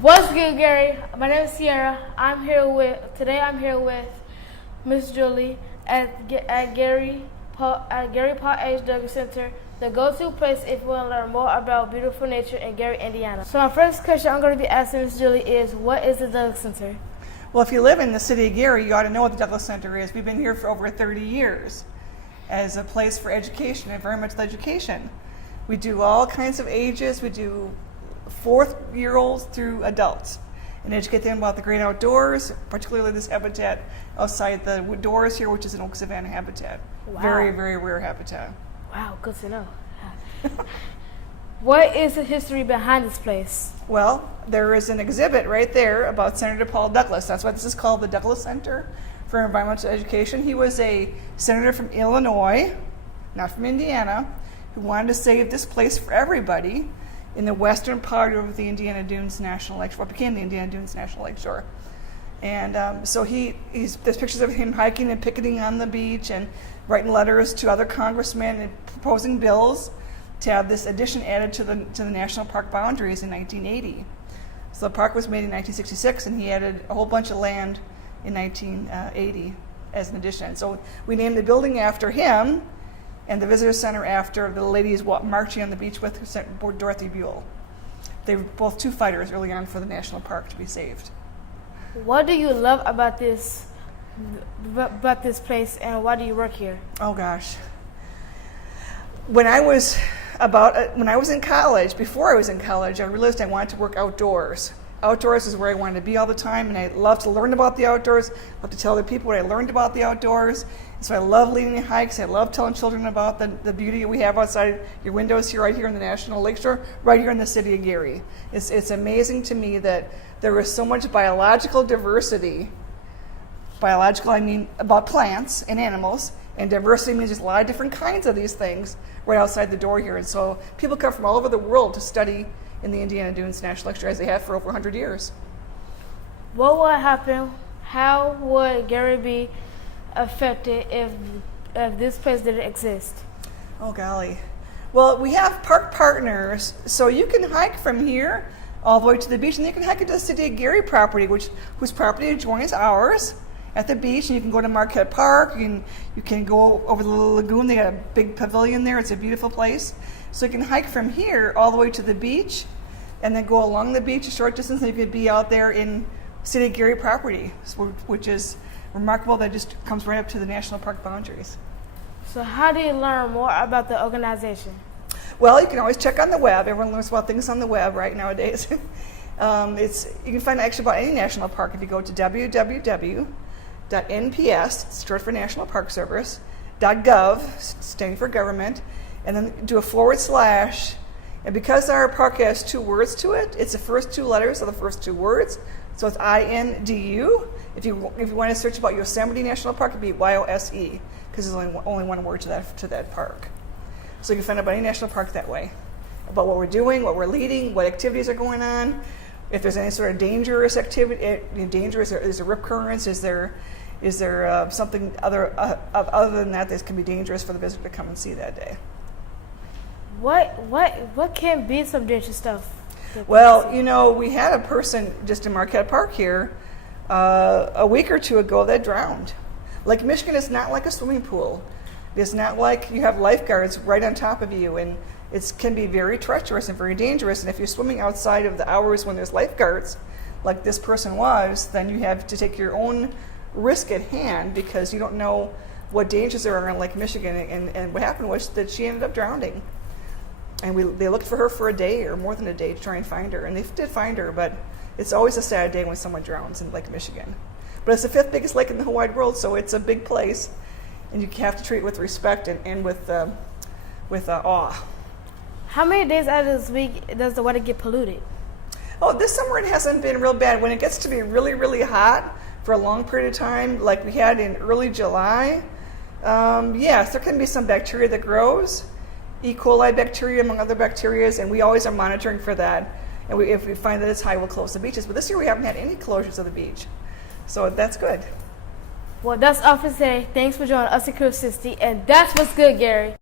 What's good, Gary? My name is Sierra. Today I'm here with Miss Julie at Gary Paul H. Douglas Center, the go-to place if you want to learn more about beautiful nature in Gary, Indiana. So my first question I'm going to be asking Miss Julie is, what is the Douglas Center? Well, if you live in the city of Gary, you ought to know what the Douglas Center is. We've been here for over 30 years as a place for education, environmental education. We do all kinds of ages. We do fourth-year-olds through adults and educate them about the great outdoors, particularly this habitat outside the doors here, which is an oak savanna habitat. Wow. Very, very rare habitat. Wow, good to know. What is the history behind this place? Well, there is an exhibit right there about Senator Paul Douglas. That's why this is called the Douglas Center for Environmental Education. He was a senator from Illinois, not from Indiana, who wanted to save this place for everybody in the western part of the Indiana Dunes National Lakeshore, what became the Indiana Dunes National Lakeshore. And so there's pictures of him hiking and picketing on the beach and writing letters to other congressmen and proposing bills to have this addition added to the national park boundaries in 1980. So the park was made in 1966, and he added a whole bunch of land in 1980 as an addition. So we named the building after him, and the visitor center after the ladies marching on the beach with Dorothy Buell. They were both two fighters early on for the national park to be saved. What do you love about this place, and why do you work here? Oh gosh. When I was in college, before I was in college, I realized I wanted to work outdoors. Outdoors is where I wanted to be all the time, and I love to learn about the outdoors. I love to tell other people what I learned about the outdoors. And so I love leading hikes. I love telling children about the beauty we have outside your windows here, right here in the National Lakeshore, right here in the city of Gary. It's amazing to me that there is so much biological diversity. Biological, I mean about plants and animals, and diversity means there's a lot of different kinds of these things right outside the door here. And so people come from all over the world to study in the Indiana Dunes National Lakeshore, as they have for over 100 years. What would happen? How would Gary be affected if this place didn't exist? Oh golly. Well, we have park partners, so you can hike from here all the way to the beach, and you can hike into the city of Gary property, whose property adjoins ours at the beach, and you can go to Marquette Park. You can go over the little lagoon. They got a big pavilion there. It's a beautiful place. So you can hike from here all the way to the beach, and then go along the beach a short distance, and you could be out there in city of Gary property, which is remarkable. That just comes right up to the national park boundaries. So how do you learn more about the organization? Well, you can always check on the web. Everyone learns about things on the web right nowadays. You can find actually about any national park if you go to www.nps, short for National Park Service, .gov, standing for government, and then do a /. And because our park has two words to it, it's the first two letters of the first two words. So it's INDU. If you want to search about Yosemite National Park, it'd be YOSE, because there's only one word to that park. So you can find out about any national park that way, about what we're doing, what we're leading, what activities are going on, if there's any sort of dangerous activity, is there rip currents, is there something other than that can be dangerous for the visitor to come and see that day. What can be some dangerous stuff? Well, we had a person just in Marquette Park here a week or two ago that drowned. Lake Michigan is not like a swimming pool. It's not like you have lifeguards right on top of you, and it can be very treacherous and very dangerous. And if you're swimming outside of the hours when there's lifeguards, like this person was, then you have to take your own risk at hand, because you don't know what dangers there are in Lake Michigan. And what happened was that she ended up drowning. And they looked for her for a day or more than a day to try and find her. And they did find her, but it's always a sad day when someone drowns in Lake Michigan. But it's the 5th biggest lake in the whole wide world, so it's a big place. And you have to treat it with respect and with awe. How many days out of this week does the water get polluted? Oh, this summer it hasn't been real bad. When it gets to be really, really hot for a long period of time, like we had in early July, yes, there can be some bacteria that grows. E. coli bacteria, among other bacteria, and we always are monitoring for that. And if we find that it's high, we'll close the beaches. But this year we haven't had any closures of the beach. So that's good. Well, that's all for today. Thanks for joining us at Curiosity, and that's what's good, Gary.